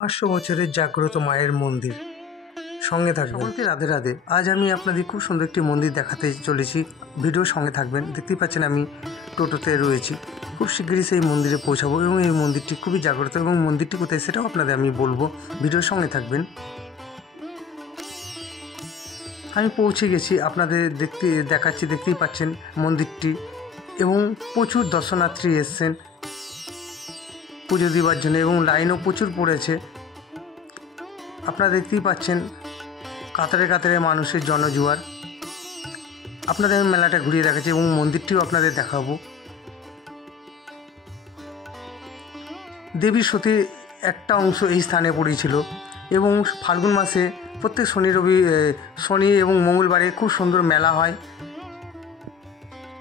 500 বছরের জাগ্রত মায়ের মন্দির। সঙ্গে থাকবেন। সকলকে রাধে রাধে। আজ আমি আপনাদের খুব সুন্দর একটি মন্দির দেখাতে চলেছি। ভিডিও সঙ্গে থাকবেন। দেখতেই পাচ্ছেন আমি টোটোতে রয়েছি। খুব শিগগিরই সেই মন্দিরে পৌঁছাবো এবং এই মন্দিরটি খুবই জাগ্রত এবং মন্দিরটি কোথায় সেটাও আপনাদের আমি বলবো। ভিডিওর সঙ্গে থাকবেন। আমি পৌঁছে গেছি, আপনাদের দেখাচ্ছি। দেখতেই পাচ্ছেন মন্দিরটি এবং প্রচুর দর্শনার্থী এসছেন পুজো দেওয়ার জন্য এবং লাইনও প্রচুর পড়েছে। আপনারা দেখতেই পাচ্ছেন কাতারে কাতারে মানুষের জনজোয়ার। আপনাদের আমি মেলাটা ঘুরিয়ে দেখাচ্ছি এবং মন্দিরটিও আপনাদের দেখাবো। দেবী সতীর একটা অংশ এই স্থানে পড়েছিল এবং ফাল্গুন মাসে প্রত্যেক শনি এবং মঙ্গলবারে খুব সুন্দর মেলা হয়।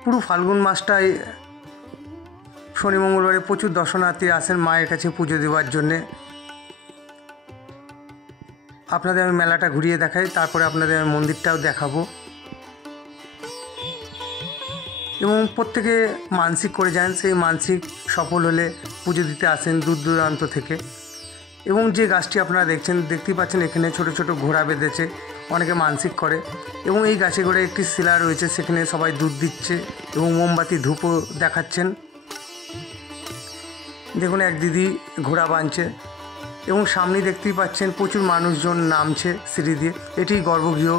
পুরো ফাল্গুন মাসটায় শনি মঙ্গলবারে প্রচুর দর্শনার্থী আসেন মায়ের কাছে পুজো দেওয়ার জন্যে। আপনাদের আমি মেলাটা ঘুরিয়ে দেখাই, তারপরে আপনাদের আমি মন্দিরটাও দেখাবো। এবং প্রত্যেকে মানসিক করে যান, সেই মানসিক সফল হলে পুজো দিতে আসেন দূর দূরান্ত থেকে। এবং যে গাছটি আপনারা দেখতেই পাচ্ছেন এখানে ছোট ছোট ঘোড়া বেঁধেছে, অনেকে মানসিক করে। এবং এই গাছে করে একটি শিলা রয়েছে, সেখানে সবাই দুধ দিচ্ছে এবং মোমবাতি ধূপও দেখাচ্ছেন। দেখুন এক দিদি ঘোড়া বাঁধছে এবং সামনে দেখতেই পাচ্ছেন প্রচুর মানুষজন নামছে সিঁড়ি দিয়ে। এটি গর্ভগৃহ।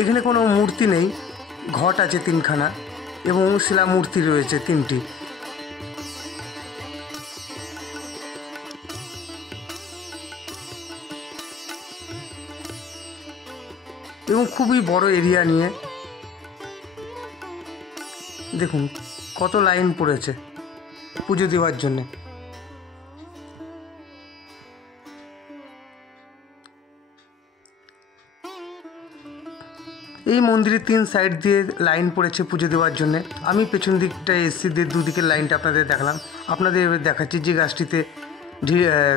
এখানে কোনো মূর্তি নেই, ঘট আছে 3খানা এবং শিলা মূর্তি রয়েছে 3টি। এবং খুবই বড় এরিয়া নিয়ে দেখুন কত লাইন পড়েছে পুজো দেওয়ার জন্যে। এই মন্দিরের 3 সাইড দিয়ে লাইন পড়েছে পুজো দেওয়ার জন্যে। আমি পেছন দিকটায় এসছি, দুদিকের লাইনটা আপনাদের দেখালাম। আপনাদের এবার দেখাচ্ছি যে গাছটিতে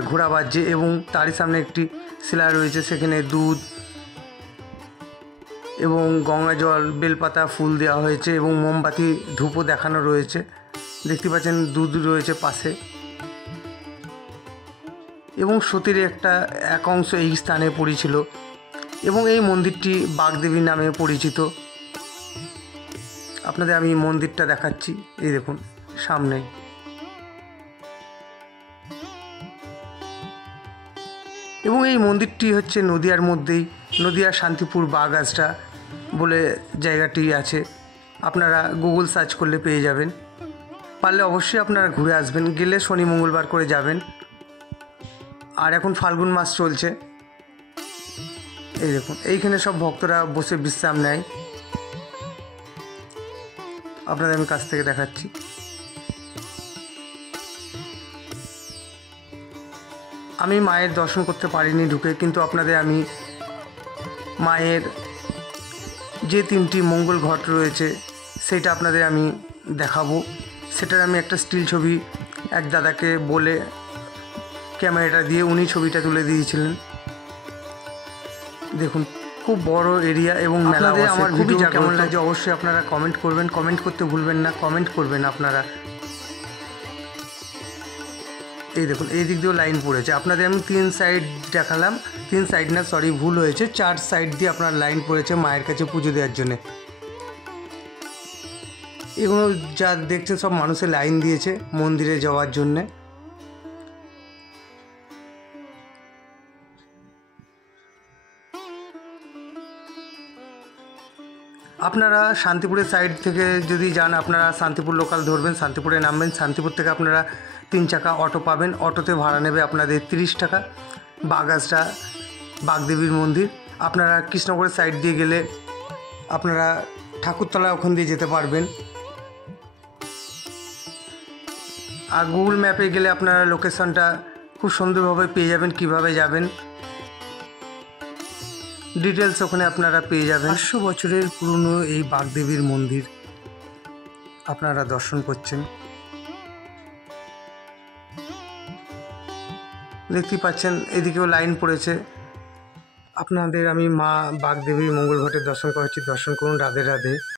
ঘোড়া বাজছে এবং তারই সামনে একটি শিলা রয়েছে, সেখানে দুধ এবং গঙ্গা জল, বেলপাতা, ফুল দেওয়া হয়েছে এবং মোমবাতি ধূপও দেখানো রয়েছে। দেখতে পাচ্ছেন দুধ রয়েছে পাশে। এবং সতীর এক অংশ এই স্থানে পড়েছিল এবং এই মন্দিরটি বাগদেবী নামে পরিচিত। আপনাদের আমি মন্দিরটা দেখাচ্ছি, এই দেখুন সামনে। এবং এই মন্দিরটি হচ্ছে নদিয়ার মধ্যেই, নদিয়ার শান্তিপুর বাগাছড়া বলে জায়গাটি আছে। আপনারা গুগল সার্চ করলে পেয়ে যাবেন। পারলে অবশ্যই আপনারা ঘুরে আসবেন, গেলে শনি মঙ্গলবার করে যাবেন। আর এখন ফাল্গুন মাস চলছে। এই দেখুন এইখানে সব ভক্তরা বসে বিশ্রাম নেয়। আপনাদের আমি কাছ থেকে দেখাচ্ছি। আমি মায়ের দর্শন করতে পারিনি ঢুকে, কিন্তু আপনাদের আমি মায়ের যে 3টি মঙ্গল ঘট রয়েছে সেটা আপনাদের আমি দেখাবো। সেটার আমি একটা স্টিল ছবি এক দাদাকে বলে ক্যামেরাটা দিয়ে উনি ছবিটা তুলে দিয়েছিলেন। দেখুন খুব বড় এরিয়া এবং মেলা। আমার ভিডিও কেমন লাগছে অবশ্যই আপনারা কমেন্ট করবেন। কমেন্ট করতে ভুলবেন না, কমেন্ট করবেন আপনারা। এই দেখুন এই দিক দিয়েও লাইন পড়েছে। আপনাদের আমি 3 সাইড দেখালাম, 3 সাইড না, সরি ভুল হয়েছে, 4 সাইড দিয়ে আপনার লাইন পড়েছে মায়ের কাছে পুজো দেওয়ার জন্য। এগুলো যা দেখছেন সব মানুষের লাইন দিয়েছে মন্দিরে যাওয়ার জন্যে। আপনারা শান্তিপুরের সাইড থেকে যদি যান, আপনারা শান্তিপুর লোকাল ধরবেন, শান্তিপুরে নামবেন। শান্তিপুর থেকে আপনারা 3 চাকা অটো পাবেন, অটোতে ভাড়া নেবে আপনাদের 30 টাকা। বাগাছড়া বাগদেবীর মন্দির। আপনারা কৃষ্ণনগরের সাইড দিয়ে গেলে আপনারা ঠাকুরতলা ওখান দিয়ে যেতে পারবেন। আর গুগল ম্যাপে গেলে আপনারা লোকেশনটা খুব সুন্দরভাবে পেয়ে যাবেন, কিভাবে যাবেন ডিটেলস ওখানে আপনারা পেয়ে যাবেন। 500 বছরের পুরনো এই বাগদেবীর মন্দির আপনারা দর্শন করছেন। দেখতেই পাচ্ছেন এদিকেও লাইন পড়েছে। আপনাদের আমি মা বাগদেবী মঙ্গল ঘটের দর্শন করাচ্ছি। দর্শন করুন। রাধে রাধে।